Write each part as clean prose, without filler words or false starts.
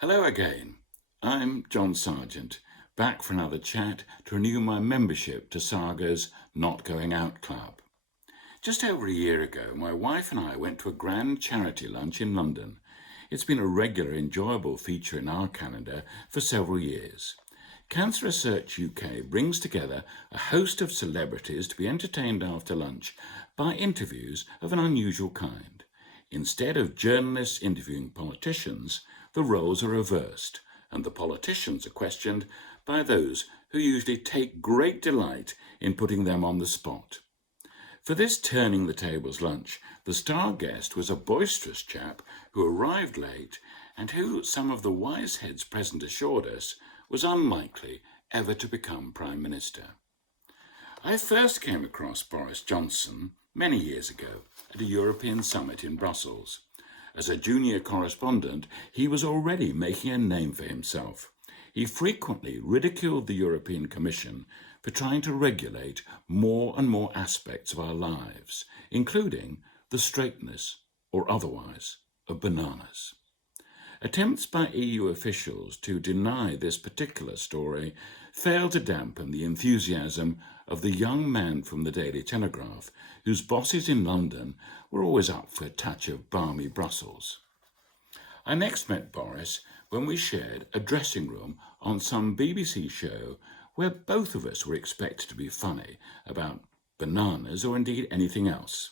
Hello again. I'm John Sargent, back for another chat to renew my membership to Saga's Not Going Out Club. Just over a year ago, my wife and I went to a grand charity lunch in London. It's been a regular, enjoyable feature in our calendar for several years. Cancer Research UK brings together a host of celebrities to be entertained after lunch by interviews of an unusual kind. Instead of journalists interviewing politicians, the roles are reversed, and the politicians are questioned by those who usually take great delight in putting them on the spot. For this turning the tables lunch, the star guest was a boisterous chap who arrived late and who, some of the wise heads present assured us, was unlikely ever to become Prime Minister. I first came across Boris Johnson many years ago at a European summit in Brussels. As a junior correspondent, he was already making a name for himself. He frequently ridiculed the European Commission for trying to regulate more and more aspects of our lives, including the straightness, or otherwise, of bananas. Attempts by EU officials to deny this particular story failed to dampen the enthusiasm of the young man from the Daily Telegraph, whose bosses in London were always up for a touch of balmy Brussels. I next met Boris when we shared a dressing room on some BBC show where both of us were expected to be funny about bananas or indeed anything else.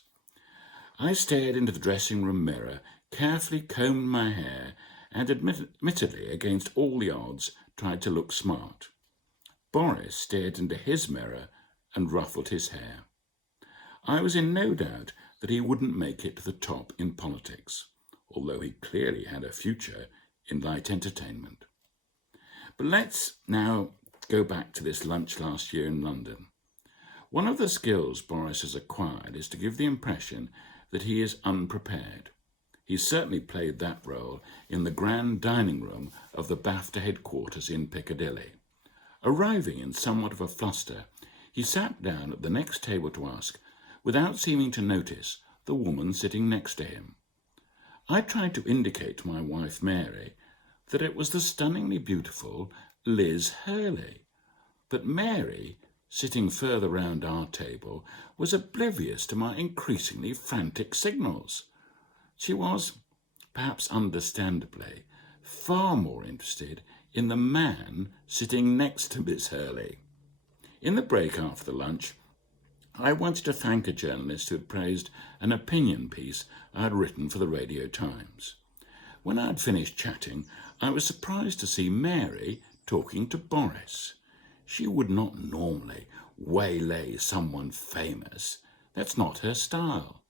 I stared into the dressing room mirror, carefully combed my hair, and admittedly, against all the odds, tried to look smart. Boris stared into his mirror and ruffled his hair. I was in no doubt that he wouldn't make it to the top in politics, although he clearly had a future in light entertainment. But let's now go back to this lunch last year in London. One of the skills Boris has acquired is to give the impression that he is unprepared. He certainly played that role in the grand dining room of the BAFTA headquarters in Piccadilly. Arriving in somewhat of a fluster, he sat down at the next table to ask, without seeming to notice, the woman sitting next to him. I tried to indicate to my wife Mary that it was the stunningly beautiful Liz Hurley, but Mary, sitting further round our table, was oblivious to my increasingly frantic signals. She was, perhaps understandably, far more interested in the man sitting next to Miss Hurley. In the break after the lunch, I wanted to thank a journalist who had praised an opinion piece I had written for the Radio Times. When I had finished chatting, I was surprised to see Mary talking to Boris. She would not normally waylay someone famous. That's not her style.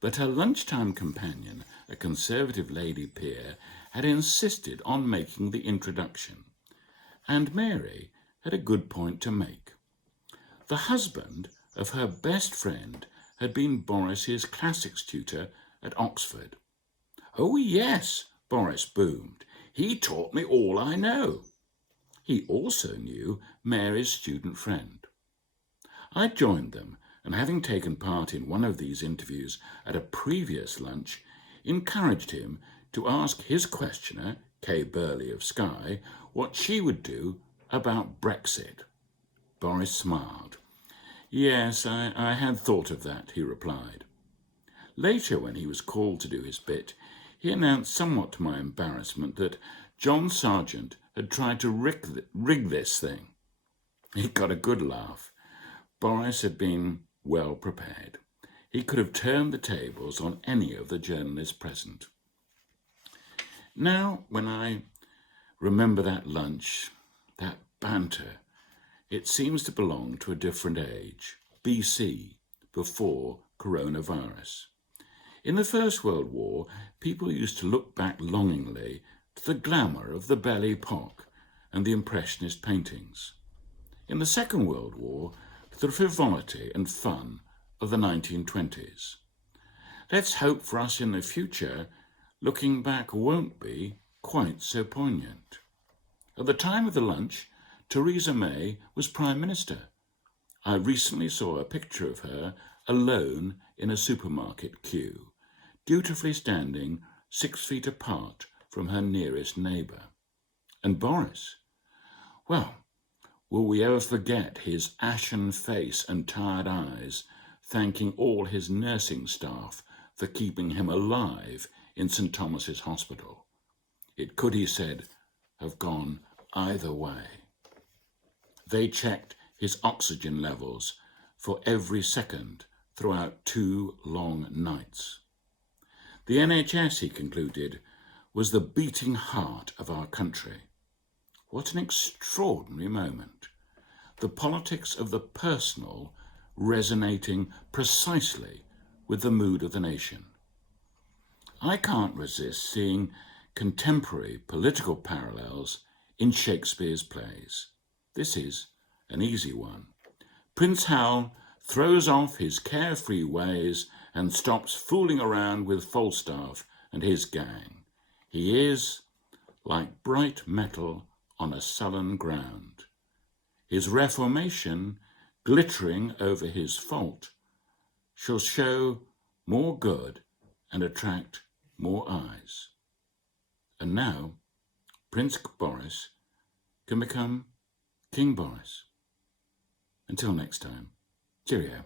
But her lunchtime companion, a Conservative lady peer, had insisted on making the introduction. And Mary had a good point to make. The husband of her best friend had been Boris's classics tutor at Oxford. "Oh yes," Boris boomed. "He taught me all I know." He also knew Mary's student friend. I joined them, and having taken part in one of these interviews at a previous lunch, encouraged him to ask his questioner, Kay Burley of Sky, what she would do about Brexit. Boris smiled. "Yes, I had thought of that," he replied. Later, when he was called to do his bit, he announced, somewhat to my embarrassment, that John Sargent had tried to rig this thing. He got a good laugh. Boris had been well prepared. He could have turned the tables on any of the journalists present. Now, when I remember that lunch, that banter, it seems to belong to a different age, BC, before coronavirus. In the First World War, people used to look back longingly to the glamour of the Belle Epoque and the Impressionist paintings. In the Second World War, to the frivolity and fun of the 1920s. Let's hope for us in the future, looking back won't be quite so poignant. At the time of the lunch, Theresa May was Prime Minister. I recently saw a picture of her alone in a supermarket queue, dutifully standing 6 feet apart from her nearest neighbour. And Boris, well, will we ever forget his ashen face and tired eyes, thanking all his nursing staff for keeping him alive in St. Thomas's Hospital? It could, he said, have gone either way. They checked his oxygen levels for every second throughout 2 long nights. The NHS, he concluded, was the beating heart of our country. What an extraordinary moment. The politics of the personal resonating precisely with the mood of the nation. I can't resist seeing contemporary political parallels in Shakespeare's plays. This is an easy one. Prince Hal throws off his carefree ways and stops fooling around with Falstaff and his gang. He is like bright metal on a sullen ground. His reformation, glittering over his fault, shall show more good and attract more eyes. And now, Prince Boris can become King Boris. Until next time, cheerio.